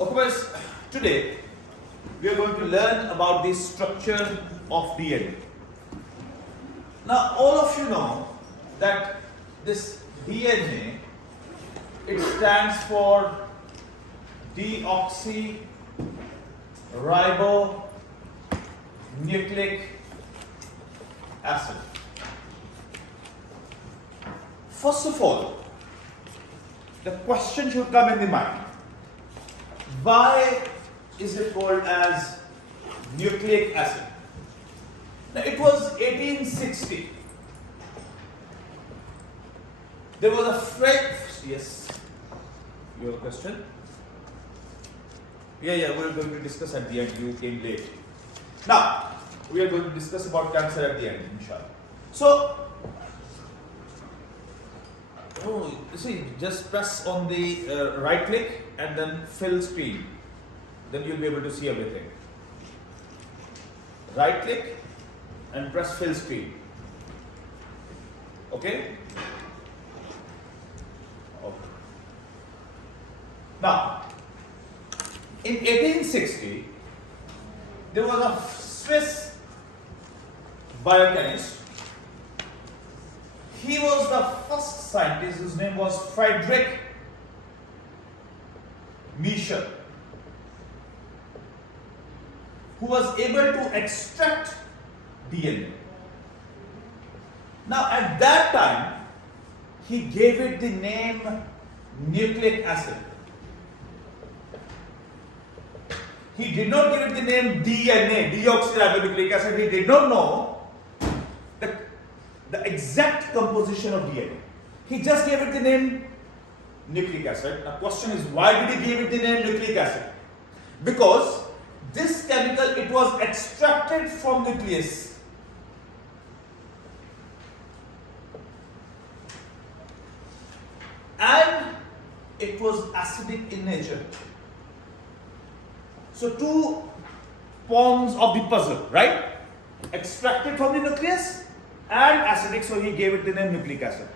Okay, guys, today we are going to learn about the structure of DNA. Now, all of you know that this DNA, it stands for deoxyribonucleic acid. First of all, the question should come in the mind. Why is it called as nucleic acid? Now, it was 1860. There was a French, yes, your question? Yeah, we're going to discuss at the end. You came late. Now, we are going to discuss about cancer at the end, inshallah. So, you see, just press on the right click and then fill screen. Then you'll be able to see everything. Right click and press fill screen. Okay? Now, in 1860, there was a Swiss biochemist. He was the first scientist whose name was Friedrich Miescher, who was able to extract DNA. Now, at that time, he gave it the name nucleic acid. He did not give it the name DNA, deoxyribonucleic acid. He did not know the exact composition of DNA. He just gave it the name nucleic acid. The question is, why did he give it the name nucleic acid? Because this chemical, it was extracted from nucleus. And it was acidic in nature. So two pawns of the puzzle, right? Extracted from the nucleus and acidic, so he gave it the name nucleic acid,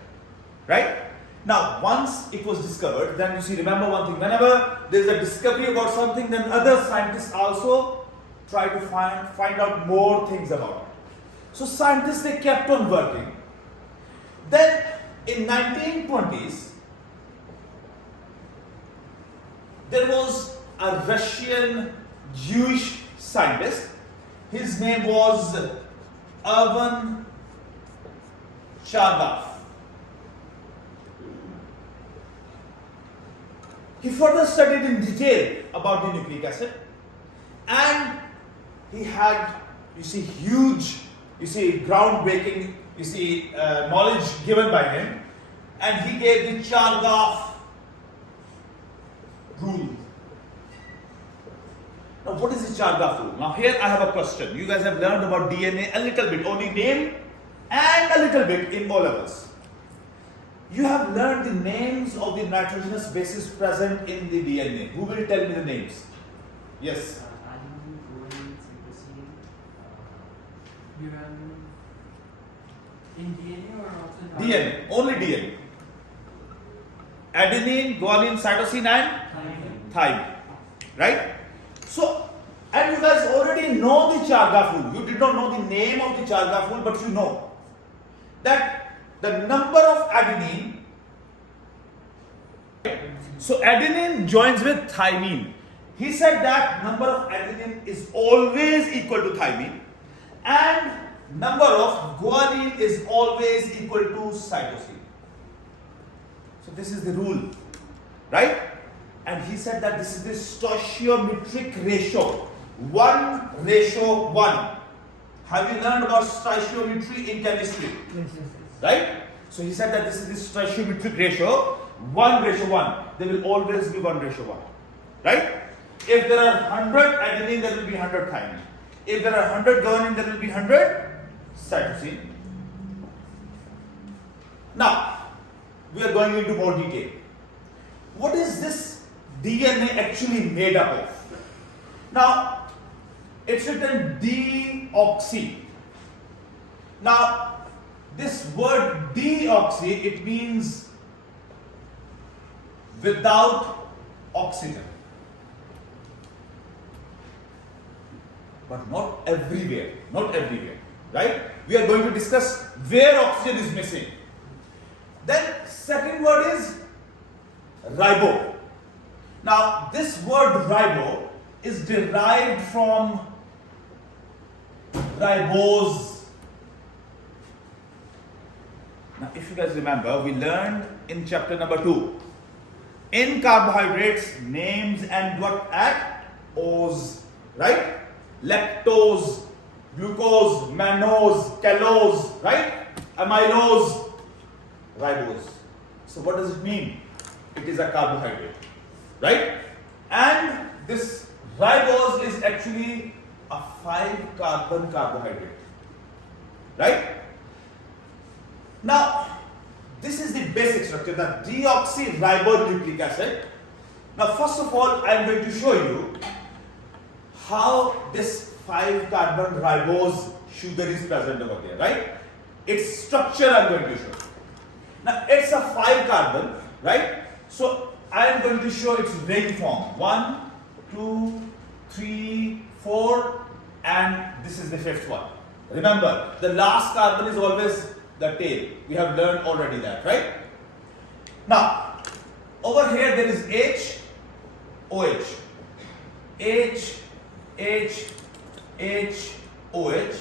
right? Now, once it was discovered, then you see, remember one thing, whenever there is a discovery about something, then other scientists also try to find out more things about it. So scientists, they kept on working. Then in 1920s, there was a Russian Jewish scientist. His name was Ivan Chargaff. He further studied in detail about the nucleic acid, and he had, huge, groundbreaking, knowledge given by him, and he gave the Chargaff rule. Now, what is the Chargaff rule? Now, here I have a question. You guys have learned about DNA a little bit, only name and a little bit in O levels. You have learned the names of the nitrogenous bases present in the DNA. Who will tell me the names? Yes. Adenine, guanine, cytosine, uracil. In DNA or also DNA, only DNA. Adenine, guanine, cytosine and thymine. Right? So, and you guys already know the Chargaff rule. You did not know the name of the Chargaff rule, but you know that the number of adenine, so adenine joins with thymine. He said that number of adenine is always equal to thymine and number of guanine is always equal to cytosine. So this is the rule, right? And he said that this is the stoichiometric ratio, 1:1. Have you learned about stoichiometry in chemistry? Yes. Right? So he said that this is the stoichiometric ratio, 1:1. There will always be 1:1. Right? If there are 100 adenine, there will be 100 thymine. If there are 100 guanine, there will be 100 cytosine. Now, we are going into more detail. What is this DNA actually made up of? Now, it's written deoxy. Now, this word deoxy, it means without oxygen. but not everywhere. Not everywhere, right? We are going to discuss where oxygen is missing. Then second word is ribo. Now this word ribo is derived from ribose. Now if you guys remember, we learned in chapter number 2, in carbohydrates, names and what at O's, right? Lactose, glucose, mannose, callose, right? Amylose, ribose. So what does it mean? It is a carbohydrate, right? And this ribose is actually a 5-carbon carbohydrate, right? Now, this is the basic structure, the deoxyribonucleic acid. Now, first of all, I am going to show you how this 5-carbon ribose sugar is present over there, right? Its structure I am going to show. Now, it's a 5-carbon, right? So, I am going to show its ring form. 1, 2, 3, 4, and this is the 5th one. Remember, the last carbon is always the tail. We have learned already that, right? Now, over here there is H, OH. H, H, H, OH.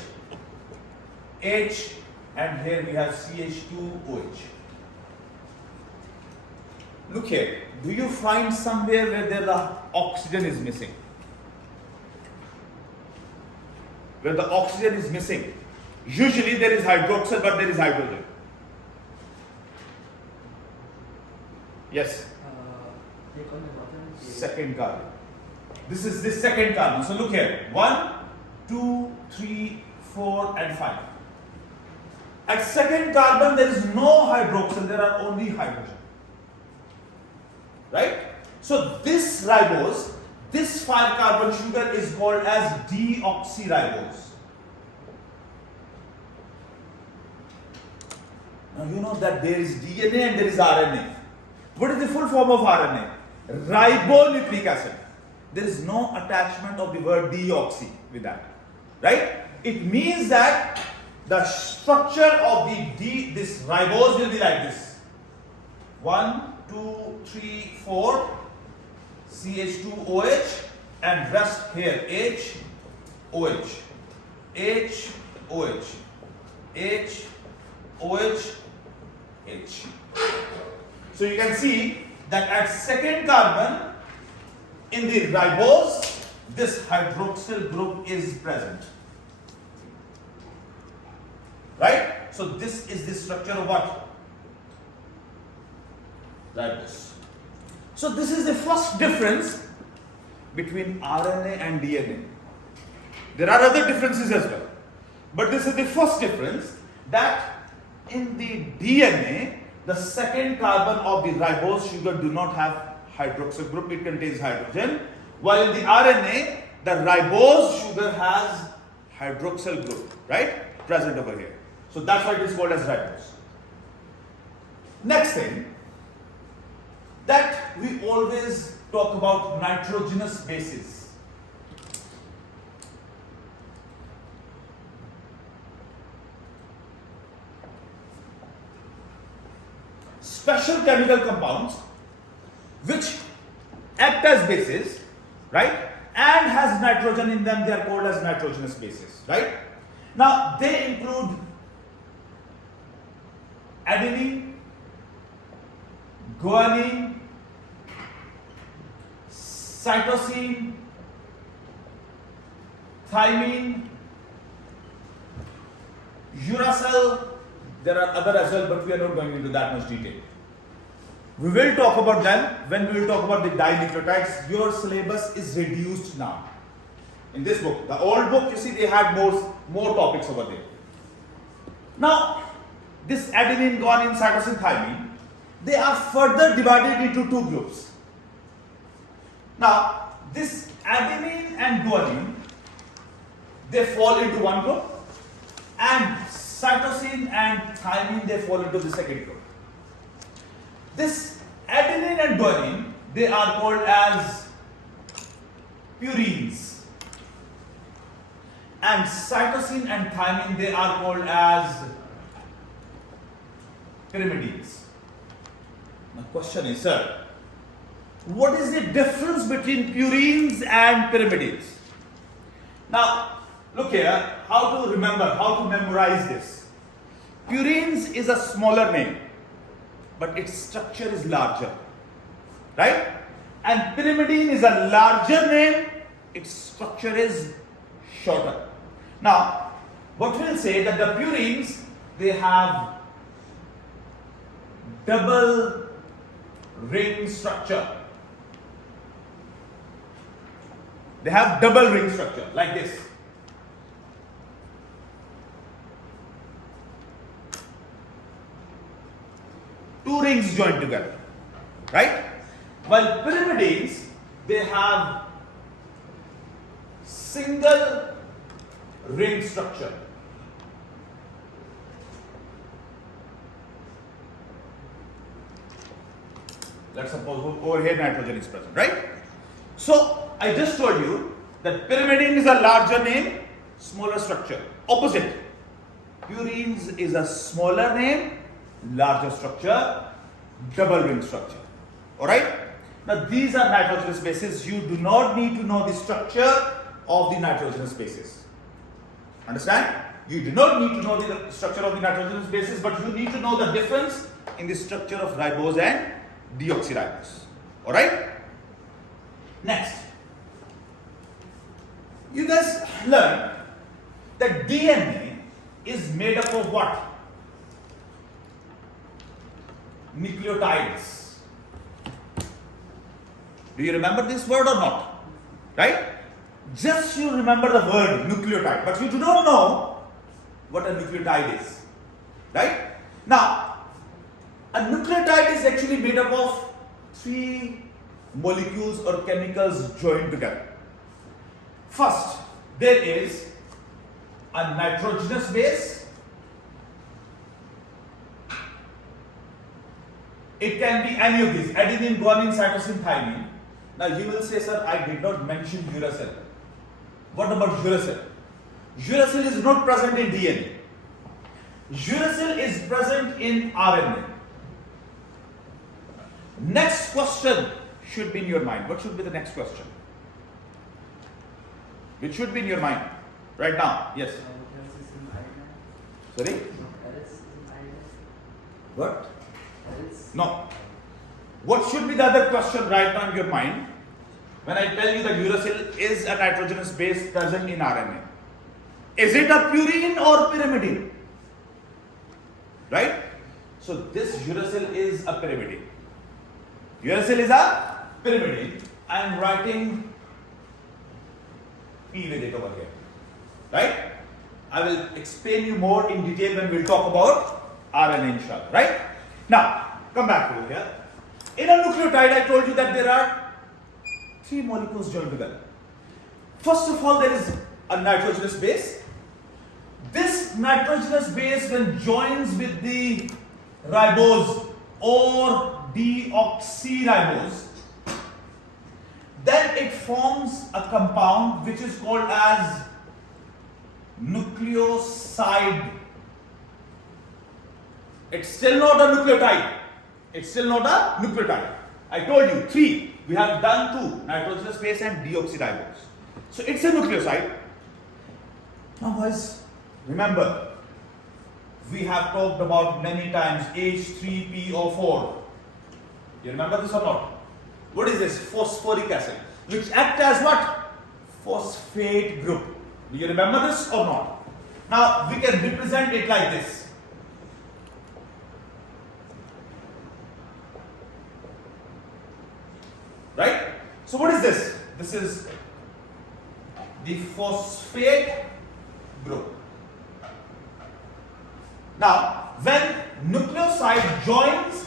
H, and here we have CH2OH. Look here. Do you find somewhere where the oxygen is missing? Where the oxygen is missing. Usually there is hydroxyl, but there is hydrogen. Yes. Second carbon. This is the second carbon. So look here. 1, 2, 3, 4, and 5. At second carbon there is no hydroxyl. There are only hydrogen. Right? So this ribose, this 5-carbon sugar is called as deoxyribose. Now you know that there is DNA and there is RNA. What is the full form of RNA? Ribonucleic acid. There is no attachment of the word deoxy with that. Right? It means that the structure of this ribose will be like this. 1, 2, 3, 4, CH2OH, and rest here H, OH, H, OH, H, OH, H. So you can see that at second carbon in the ribose, this hydroxyl group is present. Right? So this is the structure of what? Ribose. So this is the first difference between RNA and DNA. There are other differences as well. But this is the first difference, that in the DNA, the second carbon of the ribose sugar do not have hydroxyl group, it contains hydrogen. While in the RNA, the ribose sugar has hydroxyl group, right? Present over here. So that's why it is called as ribose. Next thing, that we always talk about nitrogenous bases. Special chemical compounds which act as bases, right, and has nitrogen in them, they are called as nitrogenous bases, right? Now they include adenine, guanine, cytosine, thymine, uracil. There are other as well, but we are not going into that much detail. We will talk about them when we will talk about the dinucleotides. Your syllabus is reduced now. In this book, the old book, you see, they had more topics over there. Now, this adenine, guanine, cytosine, thymine, they are further divided into two groups. Now, this adenine and guanine, they fall into one group, and cytosine and thymine, they fall into the second group. This adenine and guanine, they are called as purines. and cytosine and thymine, they are called as pyrimidines. My question is, sir, what is the difference between purines and pyrimidines? Now, look here, how to remember, how to memorize this. Purines is a smaller name, but its structure is larger, right? And pyrimidine is a larger name, its structure is shorter. Now, what we'll say that the purines, they have double ring structure. They have double ring structure like this. Two rings joined together, right? While pyrimidines, they have single ring structure. Let's suppose over here nitrogen is present, right? So I just told you that pyrimidine is a larger name, smaller structure. Opposite. Purines is a smaller name, larger structure, double ring structure. Alright? Now these are nitrogenous bases. You do not need to know the structure of the nitrogenous bases. Understand? You do not need to know the structure of the nitrogenous bases, but you need to know the difference in the structure of ribose and deoxyribose. Alright? Next. You guys learn that DNA is made up of what? Nucleotides. Do you remember this word or not? Right? Just you remember the word nucleotide, but you do not know what a nucleotide is. Right? Now, a nucleotide is actually made up of three molecules or chemicals joined together. First, there is a nitrogenous base. It can be any of these: adenine, guanine, cytosine, thymine. Now you will say, sir, I did not mention uracil. What about uracil? Uracil is not present in DNA. Uracil is present in RNA. Next question should be in your mind. What should be the next question? It should be in your mind right now. Yes. Sorry? What? No. What should be the other question right now in your mind when I tell you that uracil is a nitrogenous base present in RNA? Is it a purine or pyrimidine? Right? So this uracil is a pyrimidine. Uracil is a pyrimidine. I am writing P with it over here. Right? I will explain you more in detail when we will talk about RNA inshallah. Right? Now, come back over here. In a nucleotide, I told you that there are three molecules joined together. First of all, there is a nitrogenous base. This nitrogenous base, when joins with the ribose or deoxyribose, then it forms a compound which is called as nucleoside. It's still not a nucleotide. It's still not a nucleotide. I told you three. We have done two: nitrogenous base and deoxyribose. So it's a nucleoside. Now guys, remember, we have talked about many times H3PO4. You remember this or not? What is this? Phosphoric acid, which act as what? Phosphate group. Do you remember this or not? Now we can represent it like this. Right? So what is this? This is the phosphate group. Now, when nucleoside joins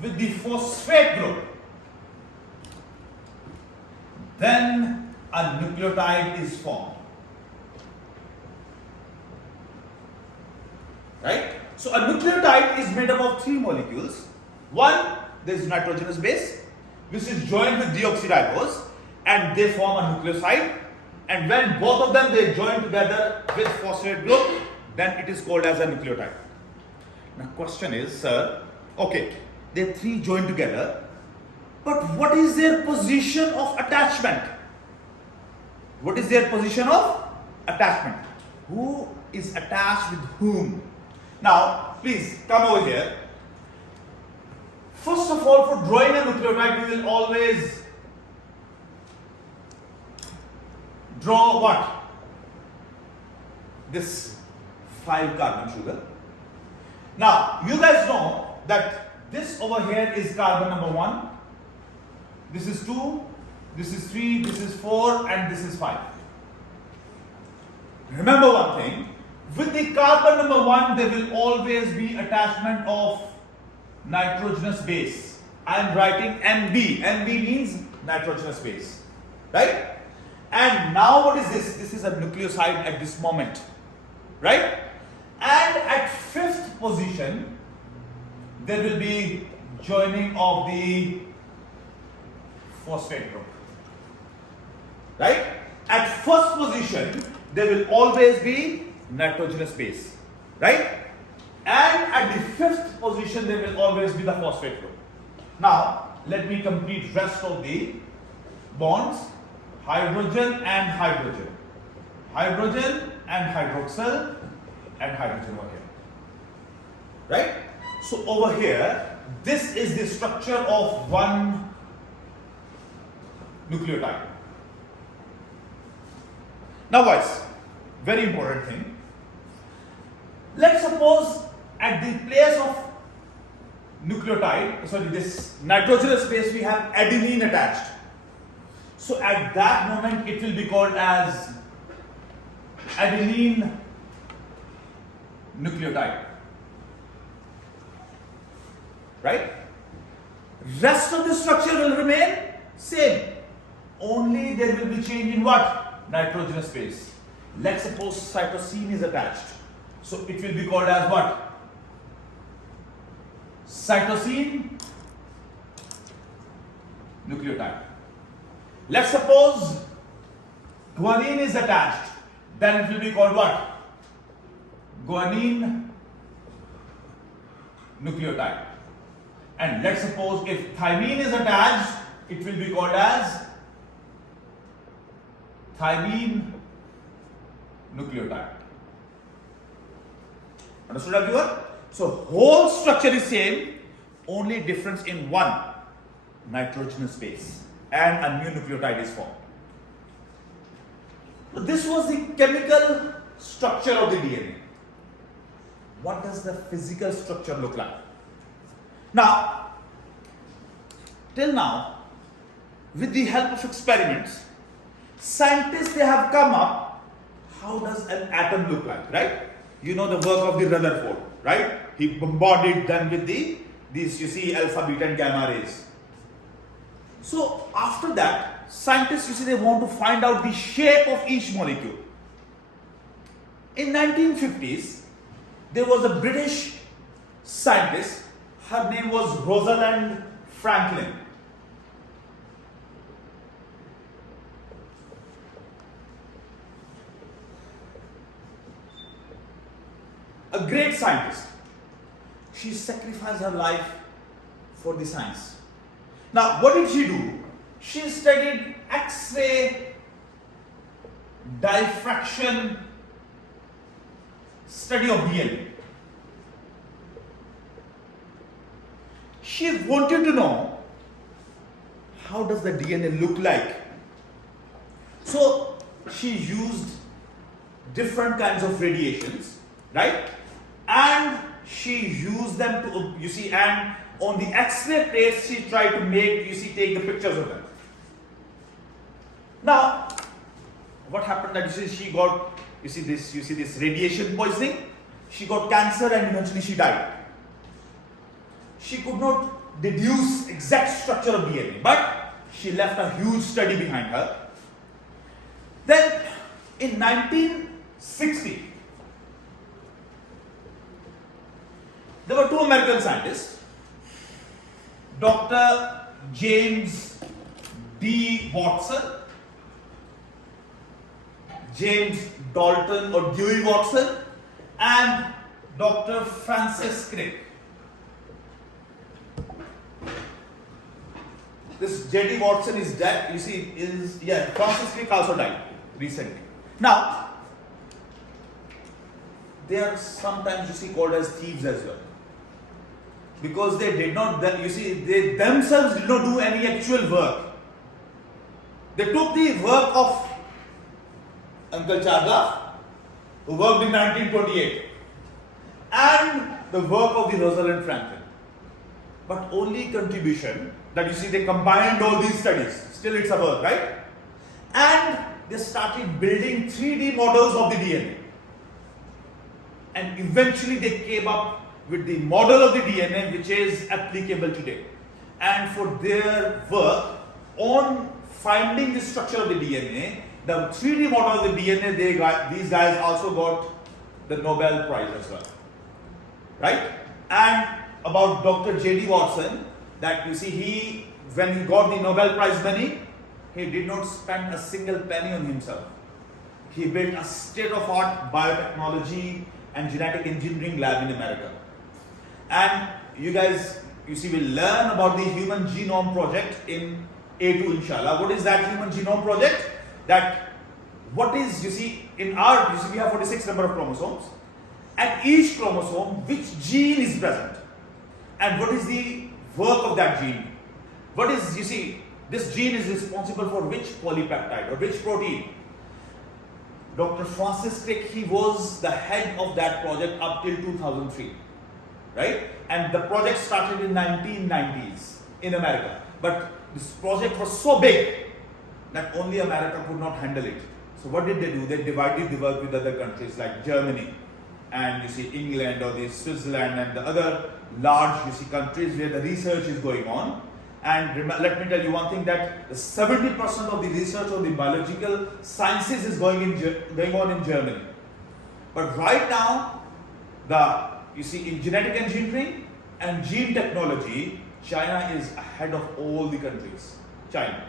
with the phosphate group, then a nucleotide is formed. Right? So a nucleotide is made up of three molecules. One, there is nitrogenous base, which is joined with deoxyribose, and they form a nucleoside. And when both of them they join together with phosphate group, then it is called as a nucleotide. Now question is, sir, okay, they three join together, but what is their position of attachment? What is their position of attachment? Who is attached with whom? Now, please come over here. First of all, for drawing a nucleotide, we will always draw what? This 5-carbon sugar. Now, you guys know that this over here is carbon number 1. This is 2, this is 3, this is 4, and this is 5. Remember one thing, with the carbon number 1, there will always be attachment of nitrogenous base. I am writing NB. NB means nitrogenous base, right? And now what is this? This is a nucleoside at this moment, right? And at 5th position, there will be joining of the phosphate group, right? At 1st position, there will always be nitrogenous base, right? And at the 5th position, there will always be the phosphate group. Now, let me complete rest of the bonds. Hydrogen and hydrogen. Hydrogen and hydroxyl and hydrogen over here. Right? So over here, this is the structure of one nucleotide. Now guys, very important thing. Let's suppose at the place of nucleotide, this nitrogenous base, we have adenine attached. So at that moment it will be called as adenine nucleotide. Right? Rest of the structure will remain same. Only there will be change in what? Nitrogenous base. Let's suppose cytosine is attached. So it will be called as what? Cytosine nucleotide. Let's suppose guanine is attached. Then it will be called what? Guanine nucleotide. And let's suppose if thymine is attached, it will be called as thymine nucleotide. Understood, everyone? So whole structure is same, only difference in one, nitrogenous base, and a new nucleotide is formed. So this was the chemical structure of the DNA. What does the physical structure look like? Now, till now, with the help of experiments, scientists they have come up, how does an atom look like, right? You know the work of the Rutherford, right? He bombarded them with these, you see, alpha, beta and gamma rays. So after that, scientists, you see, they want to find out the shape of each molecule. In 1950s, there was a British scientist, her name was Rosalind Franklin. A great scientist. She sacrificed her life for the science. Now, what did she do? She studied X-ray diffraction study of DNA. She wanted to know how does the DNA look like. So she used different kinds of radiations, right? And she used them to, you see, and on the X-ray plates she tried to make, you see, take the pictures of them. Now, what happened that she got, you see this radiation poisoning. She got cancer and eventually she died. She could not deduce exact structure of DNA, but she left a huge study behind her. Then in 1960, there were two American scientists, Dr. James D. Watson James Dalton or Dewey Watson, and Dr. Francis Crick. This J.D. Watson is dead. You see, Francis Crick also died recently. Now, they are sometimes, you see, called as thieves as well, because they did not. You see, they themselves did not do any actual work. They took the work of Uncle Chargaff, who worked in 1928, and the work of the Rosalind Franklin. But only contribution that you see, they combined all these studies. Still, it's a work, right? And they started building 3D models of the DNA. And eventually, they came up with the model of the DNA which is applicable today. And for their work on finding the structure of the DNA, the 3D model of the DNA, these guys also got the Nobel Prize as well. Right? And about Dr. J.D. Watson, that you see, when he got the Nobel Prize money, he did not spend a single penny on himself. He built a state-of-art biotechnology and genetic engineering lab in America. And you guys, you see, will learn about the Human Genome Project in A2, inshallah. What is that Human Genome Project? That what is, you see, in our, you see, we have 46 number of chromosomes. At each chromosome, which gene is present? And what is the work of that gene? What is, you see, this gene is responsible for which polypeptide or which protein? Dr. Francis Crick, he was the head of that project up till 2003, right? And the project started in 1990s in America. But this project was so big that only America could not handle it. So what did they do? They divided the work with other countries like Germany and you see England or the Switzerland and the other large, you see, countries where the research is going on. And let me tell you one thing, that 70% of the research on the biological sciences is going on in Germany. But right now, you see, in genetic engineering and gene technology, China is ahead of all the countries. China.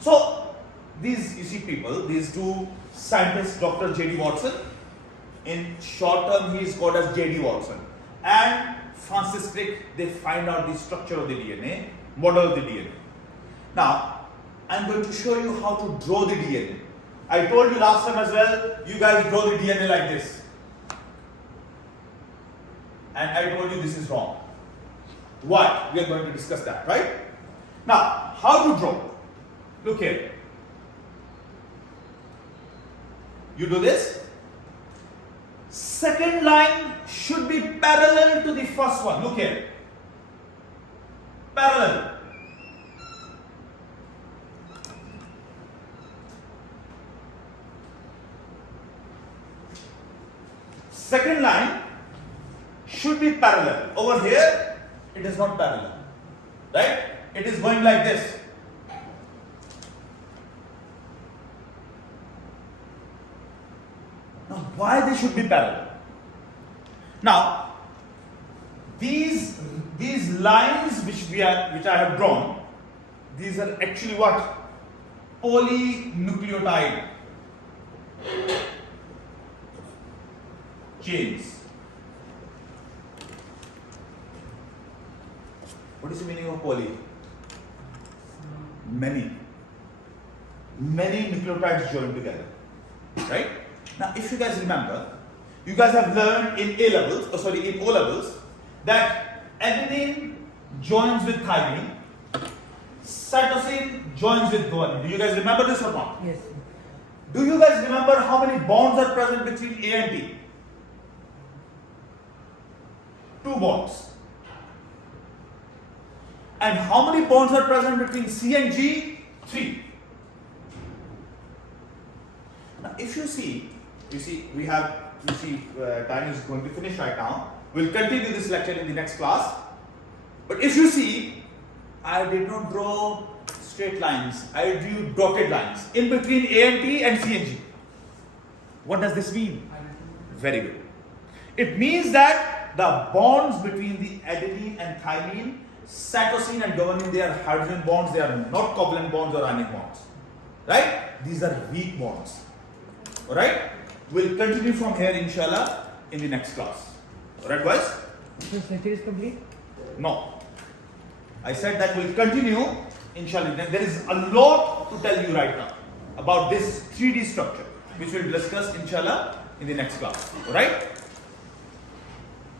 So these, you see, people, these two scientists, Dr. J.D. Watson, in short term he is called as J.D. Watson, and Francis Crick, they find out the structure of the DNA, model of the DNA. Now, I'm going to show you how to draw the DNA. I told you last time as well, you guys draw the DNA like this. And I told you this is wrong. Why? We are going to discuss that, right? Now, how to draw? Look here. You do this. Second line should be parallel to the first one. Look here. Parallel. Second line should be parallel. Over here, it is not parallel. Right? It is going like this. Now, why they should be parallel? Now, these lines which I have drawn, these are actually what? Polynucleotide chains. What is the meaning of poly? Many nucleotides joined together, right? Now, if you guys remember, you guys have learned in O levels, that adenine joins with thymine, cytosine joins with guanine. Do you guys remember this or not? Yes. Do you guys remember how many bonds are present between A and T? 2 bonds. And how many bonds are present between C and G? 3. Now, if you see, time is going to finish right now. We'll continue this lecture in the next class. But if you see, I did not draw straight lines. I drew dotted lines in between A and T and C and G. What does this mean? Very good. It means that the bonds between the adenine and thymine, cytosine and guanine, they are hydrogen bonds. They are not covalent bonds or ionic bonds. Right? These are weak bonds. Alright? We'll continue from here inshallah in the next class. Alright boys? So lecture is complete? No. I said that we'll continue inshallah. There is a lot to tell you right now about this 3D structure which we'll discuss inshallah in the next class. Alright?